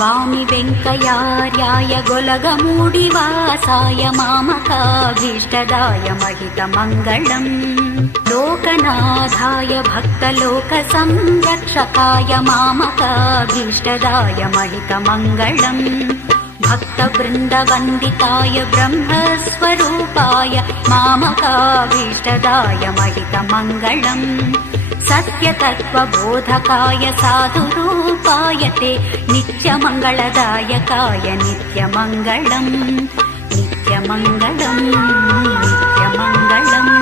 स्वामी वेङ्कयार्याय गोलगमूडिवासाय मामकाभीष्टदाय महितमङ्गलम् लोकनाथाय भक्तलोकसंरक्षकाय मामकाभीष्टदाय महितमङ्गलम् भक्तवृन्दवन्दिताय ब्रह्मस्वरूपाय मामकाभीष्टदाय महितमङ्गलम् सत्यतत्त्वबोधकाय साधुरूपाय ते नित्यमङ्गलदायकाय नित्यमङ्गलम् नित्यमङ्गलम् नित्यमङ्गलम्।